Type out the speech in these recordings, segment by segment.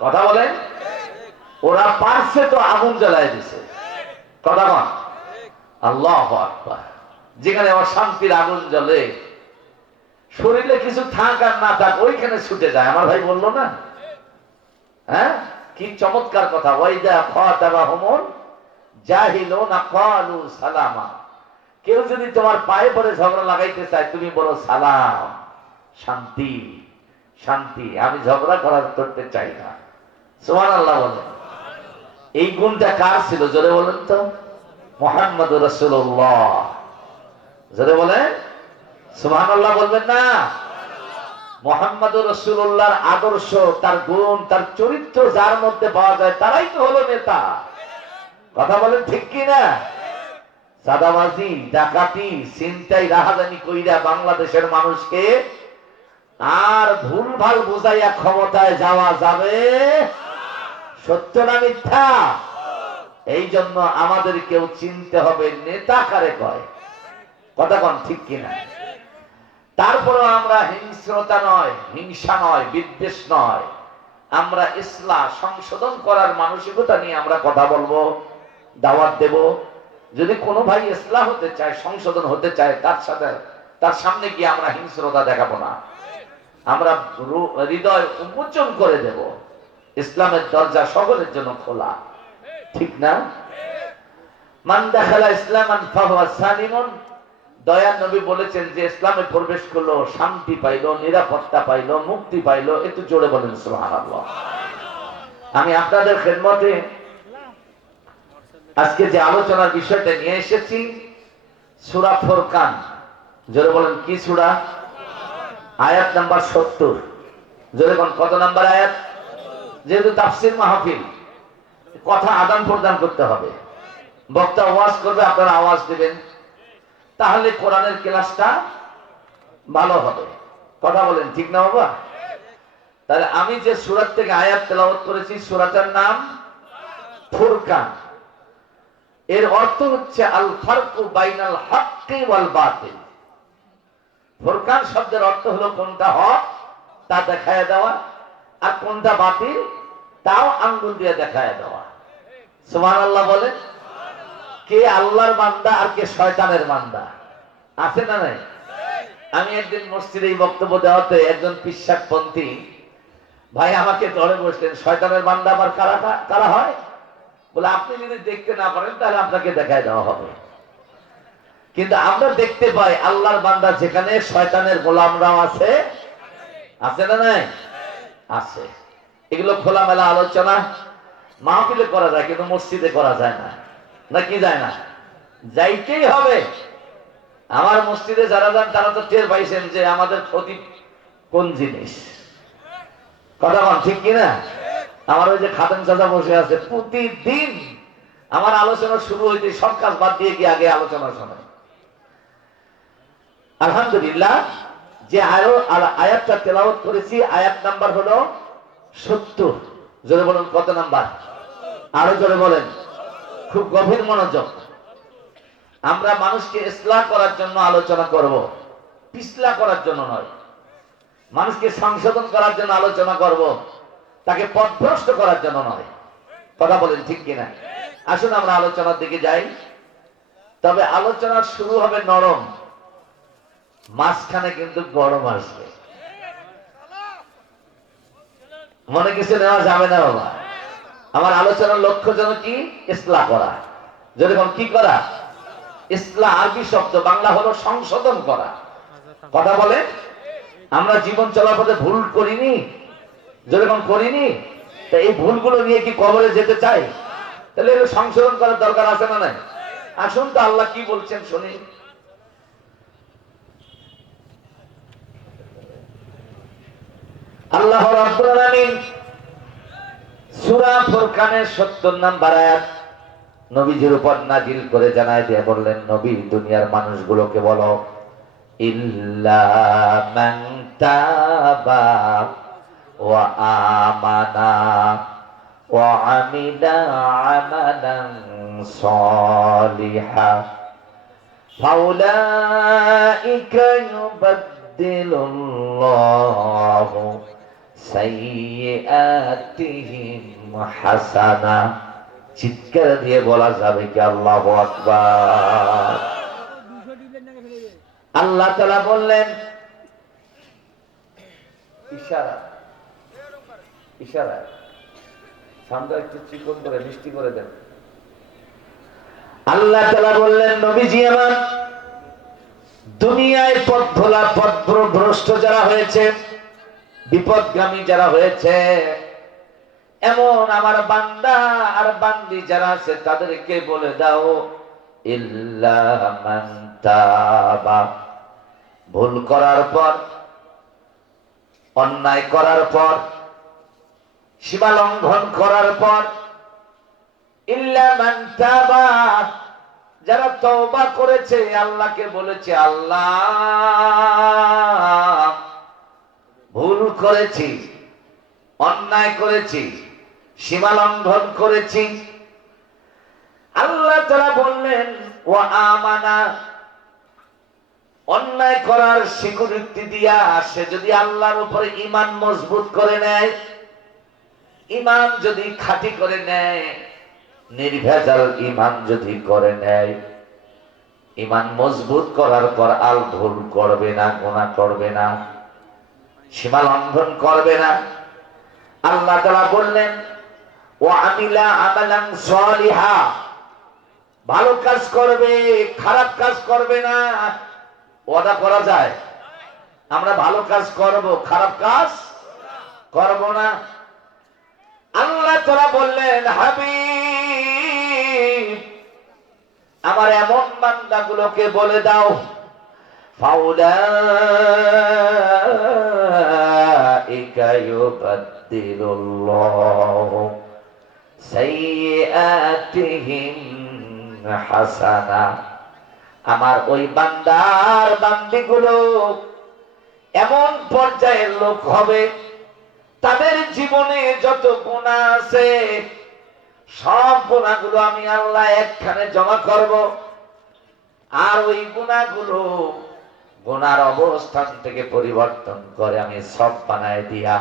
কথা বলেন, ওরা পারছে তো আগুন জ্বালায় দিছে। কথা বল, আল্লাহু আকবার। যেখানে অশান্তির আগুন জ্বলে, শরীরে কিছু থাক আর না থাক ওইখানে ছুটে যায়। আমার ভাই বললো না, হ্যাঁ, কি চমৎকার কথা। ওয়াইদা খাতাবাহুমুল জাহিলুনা ক্বালু সালামা। কেউ যদি তোমার পায়ে পড়ে ঝগড়া লাগাইতে চায়, তুমি বলো সালাম, শান্তি শান্তি, আমি ঝগড়া করতে চাই না। সুবহানাল্লাহ বলেন। এই গুণটা কার ছিল জোরে বলেন তো? মুহাম্মদুর রাসূলুল্লাহ। জোরে বলেন, সুবহানাল্লাহ বলবেন না? মুহাম্মদুর রাসূলুল্লাহর আদর্শ, তার গুণ, তার চরিত্র যার মধ্যে পাওয়া যায় তারাই তো হলো নেতা। কথা বলেন ঠিক কি না? চাঁদাবাজি, ডাকাতি, ছিনতাই, রাহাজানি কইরা বাংলাদেশের মানুষকে আর ভুলভাল বুঝাইয়া ক্ষমতায় যাওয়া যাবে? সত্য না মিথ্যা? এই জন্য আমাদেরকেও চিনতে হবে নেতা কারে কয়। কথা কন ঠিক কিনা? তারপরেও আমরা হিংস্রতা নয়, হিংসা নয়, বিদ্বেষ নয়, আমরা ইসলাহ সংশোধন করার মানসিকতা নিয়ে আমরা কথা বলবো, দাওয়াত দেব। যদি কোনো ভাই ইসলাহ হতে চায়, সংশোধন হতে চায়, তার সামনে গিয়ে আমরা হিংস্রতা দেখাবো না, আমরা হৃদয় উন্মোচন করে দেব। ইসলামের দরজা সকলের জন্য খোলা, ঠিক না? মান দাখালা ইসলামান ফাহুয়া সালিমুন। দয়ার নবী বলেছেন যে ইসলামে প্রবেশ করলো, শান্তি পাইলো, নিরাপত্তা পাইলো, মুক্তি পাইলো। একটু জোরে বলেন সুবহানাল্লাহ। আমি আপনাদের খেদমতে আজকে যে আলোচনার বিষয়টা নিয়ে এসেছি, সূরা ফুরকান। জোরে বলেন কি সূরা? আয়াত নাম্বার 70। জোরে বলেন কত নাম্বার আয়াত? যেহেতু তাফসীর মাহফিল, কথা আদান প্রদান করতে হবে। বক্তা ওয়াজ করবে, আপনারা আওয়াজ দিবেন, তাহলে কোরআনের ক্লাসটা ভালো হবে। কথা বলেন ঠিক না বাবা? তাহলে আমি যে সূরা থেকে আয়াত তেলাওয়াত করেছি, সূরাটার নাম ফুরকান। এর অর্থ হচ্ছে আল ফারকু বাইনাল হক্কি ওয়াল বাতিল। ফুরকান শব্দের অর্থ হলো কোনটা হক তা দেখায় দেওয়া, আর কোনটা বাতিল তাও আঙ্গুল দিয়ে দেখায় দেওয়া। সুবহানাল্লাহ বলে। কে আল্লাহর বান্দা আর কে শয়তানের বান্দা আছে না নাই? আমি একদিন মসজিদে বক্তব্য দেওয়াতে একজন পিশাচপন্থী ভাই আমাকে ধরে বসলেন, শয়তানের বান্দা আবার কারা কারা হয়? বলে আপনি যদি দেখতে না পারেন তাহলে আপনাকে দেখায় দেওয়া হবে। কিন্তু আমরা দেখতে পাই আল্লাহর বান্দা যেখানে, শয়তানের গোলামরাও আছে। আছে না নাই? আছে। এগুলো খোলামেলা আলোচনা মাহফিলে করা যায়, কিন্তু মসজিদে করা যায় না। নাকি যায় না? যাইতেই হবে। আমার মসজিদে যারা যান তারা তো টের পাইছেন যে আমাদের ক্ষতি কোন জিনিস। কথা বল ঠিক কিনা? আমার ওই যে খাদেম চাচা বসে আছে, প্রতিদিন আমার আলোচনা শুরু হইতে সব কাজ বাদ দিয়ে গিয়ে আগে আলোচনা শোনে। আলহামদুলিল্লাহ। যে আয়াতটা তেলাওয়াত করেছি, আয়াত নাম্বার হলো 70। জোরে বলুন কত নাম্বার? আরো জোরে বলেন। খুব গভীর মনোযোগ। আমরা মানুষকে ইসলাহ করার জন্য আলোচনা করব, পিছলা করার জন্য নয়। মানুষকে সংশোধন করার জন্য আলোচনা করব, তাকে পথভ্রষ্ট করার জন্য নয়। কথা বলেন ঠিক কিনা? আসুন আমরা আলোচনার দিকে যাই। তবে আলোচনা শুরু হবে নরম, মাঝখানে কিন্তু গরম আসবে। মনে কিছু নেওয়া যাবে না বাবা। আমার আলোচনার লক্ষ্য যেন কি? ইসলাহ করা। যেরকম কি করা? ইসলাহ আরবি শব্দ, বাংলা হলো সংশোধন করা। কথা বলে, আমরা জীবন চলার পথে ভুল করিনি, যেরকম করিনি, তা এই ভুলগুলো নিয়ে কি কবরে যেতে চাই? তাহলে এগুলো সংশোধন করার দরকার আছে না নাই? আসুন তো আল্লাহ কি বলছেন শুনি। আল্লাহ রাব্বুল আলামিন সূরা ফুরকানের 70 নাম্বার আয়াত নবীজির উপর নাজিল করে জানায় দিয়ে বললেন, নবী দুনিয়ার মানুষগুলোকে বলো, ইল্লা মান তাবা ওয়া আমানা ওয়া আমিলা আমালান সালিহা ফাউলাইকা ইউবাদদিলুল্লাহু সাইয়্যাতিহিম হাসানা। চিৎকার দিয়ে বলা যাবে কি আল্লাহু আকবার। আল্লাহ তাআলা বললেন, ইশারা ইশারা, সামনে একটু চিকন করে মিষ্টি করে দেন। আল্লাহ তাআলা বললেন, নবীজি আমার, দুনিয়ায় পথভোলা পথভ্রষ্ট যারা হয়েছে, বিপদগামী যারা হয়েছে, এমন আমার বান্দা আর বান্দি যারা আছে তাদেরকে বলে দাও, ইল্লা মান তাবা, ভুল করার পর, অন্যায় করার পর, সীমা লঙ্ঘন করার পর, ইল্লা মান তাবা, যারা তওবা করেছে, আল্লাহকে বলেছে আল্লাহ ভুল করেছি, অন্যায় করেছি, সীমা লঙ্ঘন করেছি। আল্লাহ তাআলা বললেন, ওয়া আমানা, অন্যায় করার স্বীকৃতি দিয়া সে যদি আল্লাহর উপরে ঈমান মজবুত করে নেয়, ঈমান যদি খাঁটি করে নেয়, নির্ভেজাল ঈমান যদি করে নেয়, ঈমান মজবুত করার পর আর ভুল করবে না, গুনাহ করবে না, সীমা লঙ্ঘন করবে না। আল্লাহ তাআলা বললেন, ওয়া আমিলা আমালান সালিহা, ভালো কাজ করবে, খারাপ কাজ করবে না। ওয়াদা করা যায় আমরা ভালো কাজ করব, খারাপ কাজ করব না। আল্লাহ তাআলা বললেন, হাবিব আমার এমন বান্দাগুলোকে বলে দাও, ফাউলাইকা ইউবাদদিলুল্লাহু সাইয়্যাতিহিম হাসানা, আমার ওই বান্দার বান্দিগুলো এমন পর্যায়ের লোক হবে, তাদের জীবনে যত গুনাহ আছে সব গুনাহগুলো আমি আল্লাহ একখানে জমা করব, আর ওই গুনাহগুলো গুনার অবস্থান থেকে পরিবর্তন করে আমি সব বানায় দিয়া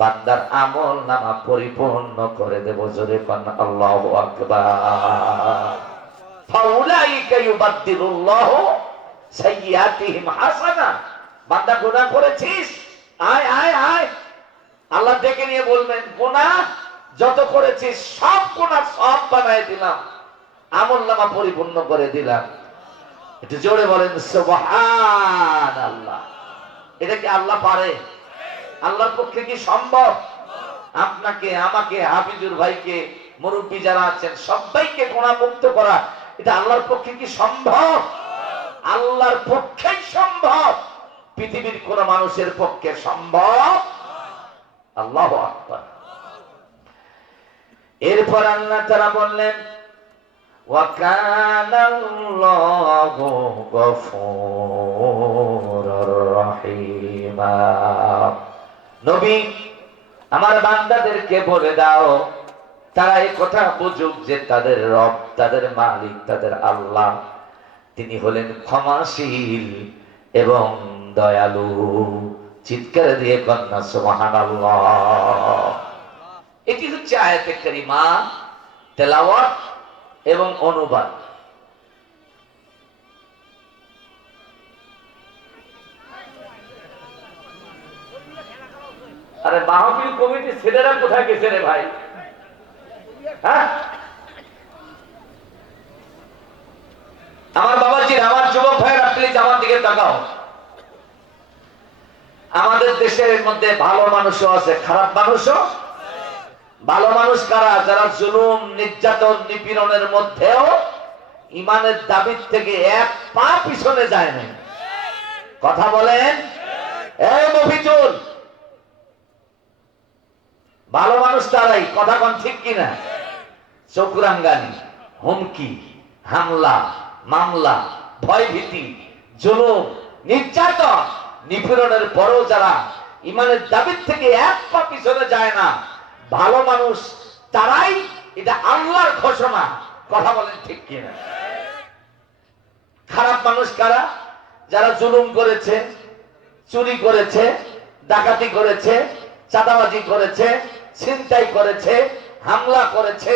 বান্দার আমল নামা পরিপূর্ণ করে দেব। জোরে কোন আল্লাহু আকবার। ফাউলাইকা ইউবাদদিলুল্লাহু সাইয়্যাতিহিম হাসানা, বান্দা গুনাহ করেছিস, আয় আয় আয়, আল্লাহ ডেকে নিয়ে বলবেন, গুনাহ যত করেছিস সব গুনাহ সব বানায় দিলাম, আমল নামা পরিপূর্ণ করে দিলাম। একটু জোরে বলেন সুবহানাল্লাহ। এটা কি আল্লাহ পারে? আল্লাহর পক্ষে কি সম্ভব? আপনাকে, আমাকে, হাফিজুর ভাইকে, মুরব্বী যারা আছেন সবাইকে গুনাহ মুক্ত করা, এটা আল্লাহর পক্ষে কি সম্ভব? আল্লাহর পক্ষেই সম্ভব, পৃথিবীর কোন মানুষের পক্ষে সম্ভব? আল্লাহু আকবার। এরপর আল্লাহ তাআলা বললেন, ওয়া কানাল্লাহু গফুরুর রহিমা, নবী আমার বান্দাদেরকে বলে দাও, তারা এই কথা বুঝুক যে তাদের রব, তাদের মালিক, তাদের আল্লাহ, তিনি হলেন ক্ষমাশীল এবং দয়ালু। চিৎকার দিয়ে কন্যা সুবহানাল্লাহ। এটি হচ্ছে আয়াতে কারিমা, তেলাওয়াত এবং অনুবাদ। আরে মাহফিল কমিটির ছেলেরা কোথায় গেছে রে ভাই? হ্যাঁ, আমার বাবাজি, আমার যুবক ভাইয়েরা প্লিজ আমার দিকে তাকাও। আমাদের দেশের মধ্যে ভালো মানুষও আছে, খারাপ মানুষও। ভালো মানুষ কারা? যারা জুলুম, নির্যাতন, নিপীড়নের মধ্যেও ইমানের দাবির থেকে এক পা পিছনে যায় না। কথা বলেন, এই মফিজুল, ভালো মানুষ তারাই, কথা কোন ঠিক কিনা? চকুরাঙ্গানি, হুমকি, হামলা, মামলা, ভয়ভীতি, জুলুম, নির্যাতন, নিপীড়নের পরও যারা ইমানের দাবির থেকে এক পা পিছনে যায় না, ভালো মানুষ তারাই। এটা আল্লাহর ঘোষণা। কথা বলেন ঠিক কিনা? খারাপ মানুষ কারা? যারা জুলুম করেছে, চুরি করেছে, ডাকাতি করেছে, চাঁদাবাজি করেছে, ছিনতাই করেছে, হামলা করেছে,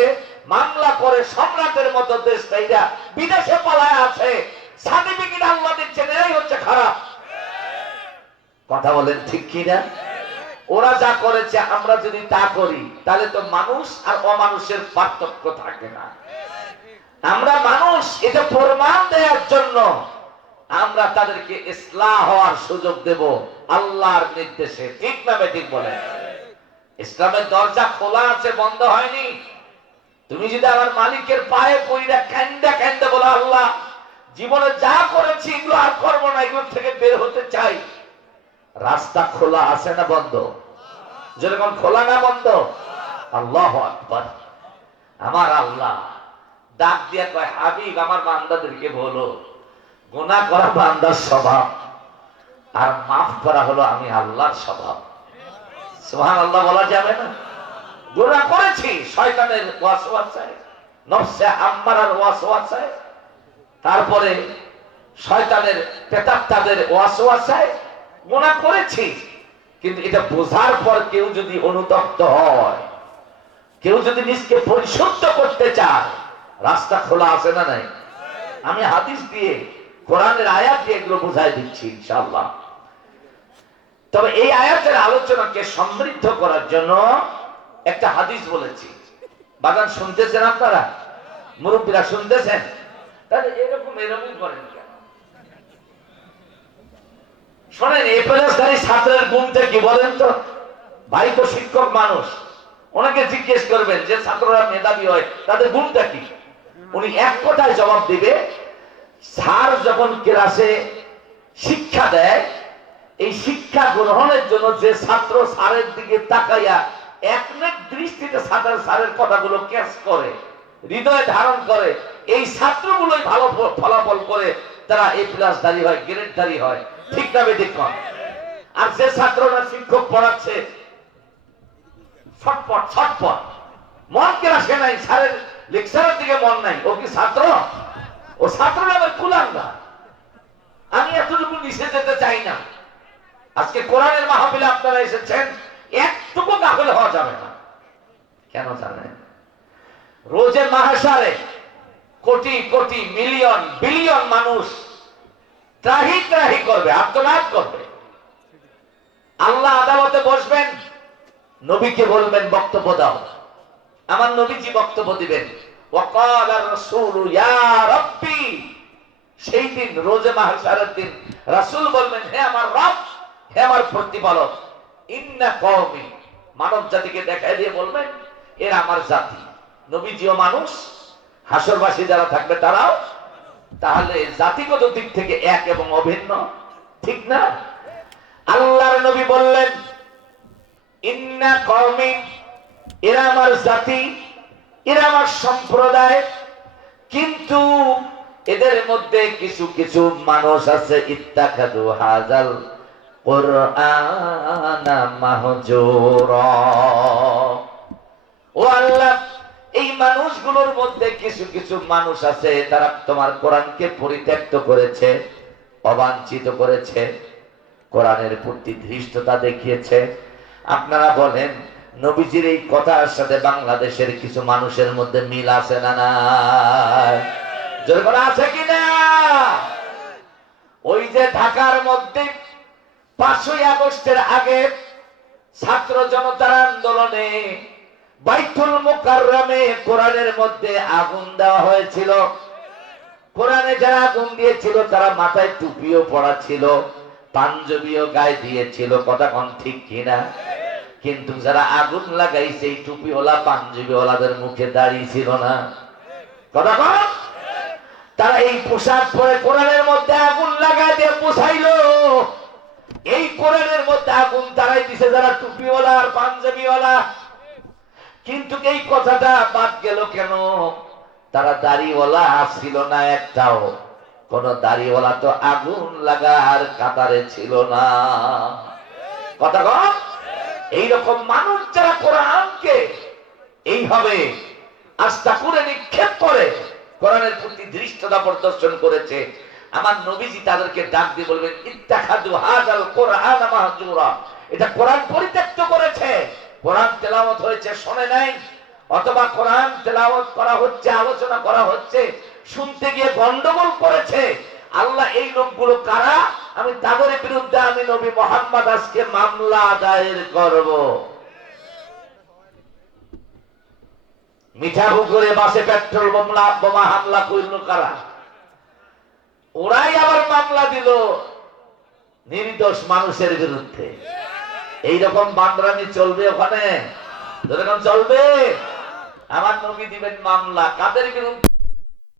মামলা করে সম্রাটের মতো দেশটা এরা বিদেশে পালায় আছে, সার্টিফিকেট আল্লাহ দিচ্ছেন, এরাই হচ্ছে খারাপ। কথা বলেন ঠিক কিনা? ওরা যা করেছে আমরা যদি তা করি তাহলে তো মানুষ আর অমানুষের পার্থক্য থাকে না। আমরা মানুষ, এটা প্রমাণ দেওয়ার জন্য আমরা তাদেরকে ইসলাহ হওয়ার সুযোগ দেব আল্লাহর নির্দেশে। ঠিক না বেঠিক বলেন? ইসলামের দরজা খোলা আছে, বন্ধ হয়নি। তুমি যদি আমার মালিকের পায়ে পড়িয়া কান্দা কান্দা বলো, আল্লাহ জীবনে যা করেছি এগুলো আর করবো না, এগুলো থেকে বের হতে চাই, রাস্তা খোলা আছে না বন্ধ? যেরকম খোলা না বন্ধ? আল্লাহু আকবার। আমার আল্লাহ ডাক দিয়া কয়, হাবিব আমার বান্দাদেরকে বলো, গুনাহ করা বান্দার স্বভাব, আর মাফ করা হলো আমি আল্লাহর স্বভাব। সুবহানাল্লাহ বলা যাবে না? গুনাহ করেছি শয়তানের ওয়াসওয়াসায়, নফসে আম্মারার ওয়াসওয়াসায়, তারপরে শয়তানের প্রেতাত্মাদের ওয়াসওয়াসায় গুনাহ করেছি। কিন্তু এটা বোঝার পর কেউ যদি অনুতপ্ত হয়, কেউ যদি নিজকে পরিশুদ্ধ করতে চায়, রাস্তা খোলা আছে না নাই? আমি হাদিস দিয়ে, কোরআনের আয়াত দিয়ে এগুলো বুঝাই দিচ্ছি ইনশাআল্লাহ। তবে এই আয়াতের আলোচনাকে সমৃদ্ধ করার জন্য একটা হাদিস বলেছি। বাগান শুনতেছেন আপনারা? মুরব্বীরা শুনতেছেন? তাহলে এরকম করেন কেন? শোনেন, এ প্লাসধারী ছাত্রের গুণটা কি বলেন তো? ভাই তো শিক্ষক মানুষ, ওনাকে জিজ্ঞেস করবেন যে ছাত্ররা মেধাবী হয় তাদের গুণটা কি, উনি এক কথায় জবাব দিবে, স্যার যখন ক্লাসে শিক্ষা দেয়, এই শিক্ষা গ্রহণের জন্য যে ছাত্র স্যারের দিকে তাকাইয়া একনেক দৃষ্টিতে স্যারের কথাগুলো ক্যাচ করে, হৃদয়ে ধারণ করে, এই ছাত্রগুলোই ভালো ফলাফল করে, তারা এই প্লাসধারী হয়, গ্রেডধারী হয়। ঠিক না বেঠিক? আর যে ছাত্ররা শিক্ষক পড়াচ্ছে ছটপট ছটপট, মন ক্লাসে নাই, স্যারের লেকচারের দিকে মন নাই, ও কি ছাত্র? ও ছাত্র নামের কুলাঙ্গা। আমি এতটুকু নিচে যেতে চাই না। আজকে কোরআনের মাহফিলে আপনারা এসেছেন, একটুকু গাফেল হওয়া যাবে না। কেন জানেন? রোজে মাহশারে কোটি কোটি মিলিয়ন বিলিয়ন মানুষ ত্রাহি ত্রাহি করবে, আর্তনাদ করবে। আল্লাহ আদালতে বসবেন, নবীকে বলবেন বক্তব্য দাও। আমার নবীজি বক্তব্য দিবেন, ওয়াকাল রাসূলু ইয়া রাব্বি। সেই দিন রোজে মাহশারের দিন রাসূল বলবেন, হে আমার রব, হে আমার প্রতিপালক, ইন্না কওমি, মানব জাতিকে দেখাই দিয়ে বলবেন এরা আমার জাতি। নবীজিও মানুষ, হাসরবাসী যারা থাকবে তারাও, তাহলে জাতিগত দিক থেকে এক এবং অভিন্ন। ঠিক না? আল্লাহর নবী বললেন, ইন্না কওমি, এরা আমার জাতি, এরা আমার সম্প্রদায়, কিন্তু এদের মধ্যে কিছু কিছু মানুষ আছে, ইত্তাখাযু হাযাল কুরআনা মাহজুরা। ও আল্লাহ, এই মানুষগুলোর মধ্যে কিছু কিছু মানুষ আছে, তারা তোমার কোরআনকে পরিত্যক্ত করেছে, অবাঞ্ছিত করেছে, কোরআনের প্রতি ধৃষ্টতা দেখিয়েছে। আপনারা বলেন, নবীজির এই কথার সাথে বাংলাদেশের কিছু মানুষের মধ্যে মিল আছে না নাই? যেরকম আছে কিনা? ওই যে ঢাকার মধ্যে 5ই আগস্টের আগে ছাত্র জনতার আন্দোলনে বাইতুল মুকাররমে কোরআনের মধ্যে আগুন দেওয়া হয়েছিল। কোরআনে যারা আগুন দিয়েছিল তারা মাথায় টুপিও পরা ছিল, পাঞ্জাবিও গায়ে দিয়েছিল। কথা কোন ঠিক কিনা? কিন্তু যারা আগুন লাগাইছে এই টুপিওয়ালা পাঞ্জাবিওয়ালাদের মুখে দাঁড়িয়ে ছিল না। কথা কোন? তারা এই পোশাক পরে কোরআনের মধ্যে আগুন লাগাই দিয়ে পোষাইলো। এই কোরআনের মধ্যে আগুন তারাই দিছে যারা টুপিওয়ালা আর পাঞ্জাবিওয়ালা। কিন্তু এই কথাটা বাদ গেল কেন? তারা দাড়িওয়ালা ছিল না একটাও। কোন দাড়িওয়ালা তো আগুন লাগার কাতারে ছিল না। কথা কন? এইরকম মানুষ যারা কোরআনকে এইভাবে আস্থা করে নিক্ষেপ করে, কোরআনের প্রতি ধৃষ্টতা প্রদর্শন করেছে, আমার নবীজি তাদেরকে ডাক দিয়ে বলবেন, ইত্তাখাযু হাযাল কুরআনা মাহজুরা, এটা কোরআন পরিত্যক্ত করেছে, কোরআন তেলাওয়াত হয়েছে শোনে নাই, অথবা কোরআন তেলাওয়াত করা হচ্ছে, আলোচনা করা হচ্ছে, শুনতে গিয়ে গন্ডগোল করেছে। আল্লাহ এই লোকগুলো কারা? আমি তাদের বিরুদ্ধে আমি নবী মুহাম্মদ আজকে মামলা দায়ের করব। মিঠাপুকুরে বাসে পেট্রোল বোমা হামলা করল কারা? ওরাই আবার মামলা দিল নির্দোষ মানুষের বিরুদ্ধে। এইরকম বান্দরামি চলবে ওখানে? যেরকম চলবে। আমার নবী দিবেন মামলা কাদের বিরুদ্ধে?